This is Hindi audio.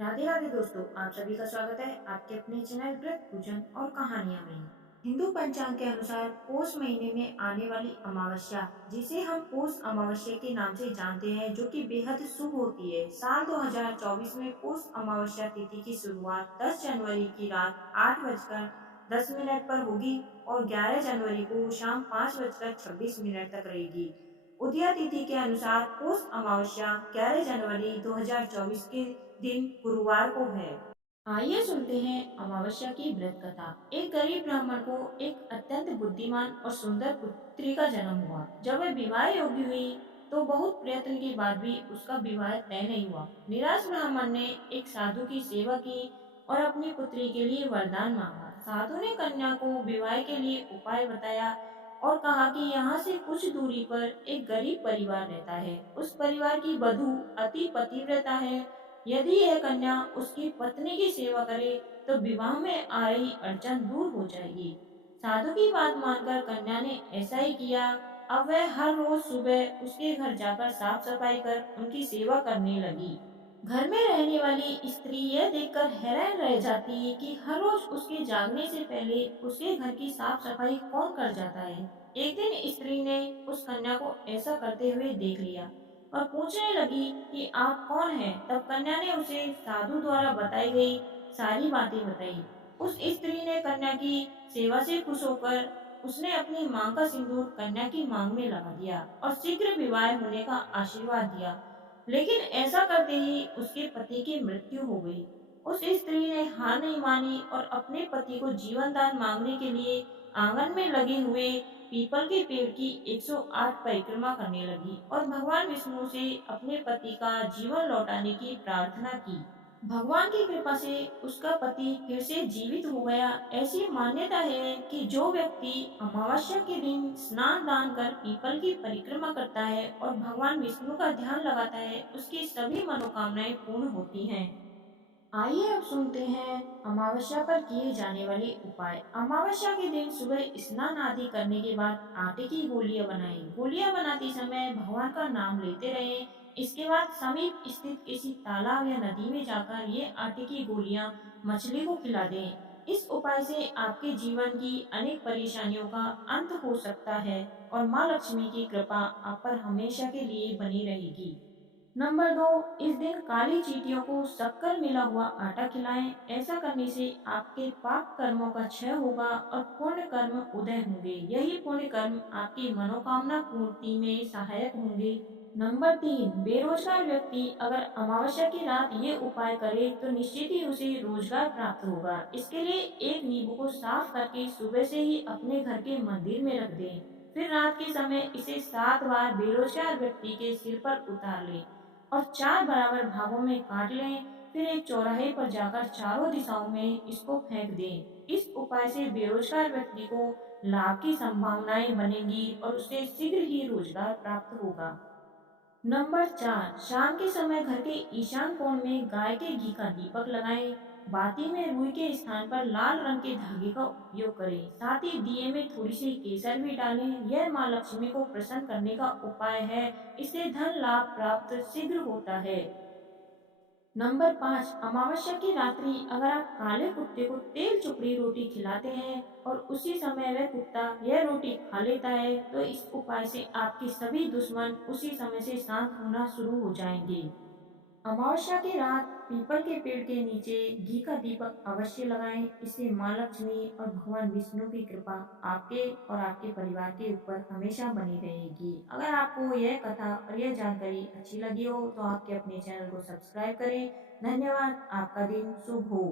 राधे राधे दोस्तों, आप सभी का स्वागत है आपके अपने चैनल व्रत पूजन और कहानियां में। हिंदू पंचांग के अनुसार पौष महीने में आने वाली अमावस्या, जिसे हम पौष अमावस्या के नाम से जानते हैं, जो कि बेहद शुभ होती है। साल 2024 में पौष अमावस्या तिथि की शुरुआत 10 जनवरी की रात 8:10 पर होगी और 11 जनवरी को शाम 5:26 तक रहेगी। उदया तिथि के अनुसार पौष अमावस्या 11 जनवरी 2024 के दिन गुरुवार को है। आइए सुनते हैं अमावस्या की व्रत कथा। एक गरीब ब्राह्मण को एक अत्यंत बुद्धिमान और सुंदर पुत्री का जन्म हुआ। जब वह विवाह योग्य हुई तो बहुत प्रयत्न के बाद भी उसका विवाह तय नहीं हुआ। निराश ब्राह्मण ने एक साधु की सेवा की और अपनी पुत्री के लिए वरदान मांगा। साधु ने कन्या को विवाह के लिए उपाय बताया और कहा कि यहाँ से कुछ दूरी पर एक गरीब परिवार रहता है। उस परिवार की वधू अति पतिव्रता है। यदि यह कन्या उसकी पत्नी की सेवा करे तो विवाह में आ रही अड़चन दूर हो जाएगी। साधु की बात मानकर कन्या ने ऐसा ही किया। अब वह हर रोज सुबह उसके घर जाकर साफ सफाई कर उनकी सेवा करने लगी। घर में रहने वाली स्त्री यह देखकर हैरान रह जाती है कि हर रोज उसके जागने से पहले उसके घर की साफ सफाई कौन कर जाता है। एक दिन स्त्री ने उस कन्या को ऐसा करते हुए देख लिया और पूछने लगी कि आप कौन हैं। तब कन्या ने उसे साधु द्वारा बताई गई सारी बातें बताई। उस स्त्री ने कन्या की सेवा से खुश होकर उसने अपनी मांग का सिंदूर कन्या की मांग में लगा दिया और शीघ्र विवाह होने का आशीर्वाद दिया। लेकिन ऐसा करते ही उसके पति की मृत्यु हो गई। उस स्त्री ने हार नहीं मानी और अपने पति को जीवन दान मांगने के लिए आंगन में लगे हुए पीपल के पेड़ की 108 परिक्रमा करने लगी और भगवान विष्णु से अपने पति का जीवन लौटाने की प्रार्थना की। भगवान की कृपा से उसका पति फिर से जीवित हो गया। ऐसी मान्यता है कि जो व्यक्ति अमावस्या के दिन स्नान दान कर पीपल की परिक्रमा करता है और भगवान विष्णु का ध्यान लगाता है, उसकी सभी मनोकामनाएं पूर्ण होती हैं। आइए अब सुनते हैं अमावस्या पर किए जाने वाले उपाय। अमावस्या के दिन सुबह स्नान आदि करने के बाद आटे की गोलियां बनाएं। गोलियां बनाते समय भगवान का नाम लेते रहें। इसके बाद समीप स्थित किसी तालाब या नदी में जाकर ये आटे की गोलियां मछली को खिला दें। इस उपाय से आपके जीवन की अनेक परेशानियों का अंत हो सकता है और माँ लक्ष्मी की कृपा आप पर हमेशा के लिए बनी रहेगी। नंबर 2, इस दिन काली चींटियों को शक्कर मिला हुआ आटा खिलाएं। ऐसा करने से आपके पाप कर्मों का क्षय होगा और पुण्य कर्म उदय होंगे। यही पुण्य कर्म आपकी मनोकामना पूर्ति में सहायक होंगे। नंबर 3, बेरोजगार व्यक्ति अगर अमावस्या की रात ये उपाय करे तो निश्चित ही उसे रोजगार प्राप्त होगा। इसके लिए एक नींबू को साफ करके सुबह से ही अपने घर के मंदिर में रख दें। फिर रात के समय इसे 7 बार बेरोजगार व्यक्ति के सिर पर उतार लें और 4 बराबर भागों में काट लें। फिर एक चौराहे पर जाकर चारों दिशाओं में इसको फेंक दें। इस उपाय से बेरोजगार व्यक्ति को लाभ की संभावनाएं बनेंगी और उसे शीघ्र ही रोजगार प्राप्त होगा। नंबर 4, शाम के समय घर के ईशान कोण में गाय के घी का दीपक लगाएं। बाती में रुई के स्थान पर लाल रंग के धागे का उपयोग करें। साथ ही दिए में थोड़ी सी केसर भी डालें। यह माँ लक्ष्मी को प्रसन्न करने का उपाय है। इससे धन लाभ प्राप्त शीघ्र होता है। नंबर 5, अमावस्या की रात्रि अगर आप काले कुत्ते को तेल चुपड़ी रोटी खिलाते हैं और उसी समय वह कुत्ता यह रोटी खा लेता है तो इस उपाय से आपके सभी दुश्मन उसी समय से शांत होना शुरू हो जाएंगे। अमावस्या की रात पीपल के पेड़ के नीचे घी का दीपक अवश्य लगाएं। इससे माँ लक्ष्मी और भगवान विष्णु की कृपा आपके और आपके परिवार के ऊपर हमेशा बनी रहेगी। अगर आपको यह कथा और यह जानकारी अच्छी लगी हो तो आपके अपने चैनल को सब्सक्राइब करें। धन्यवाद। आपका दिन शुभ हो।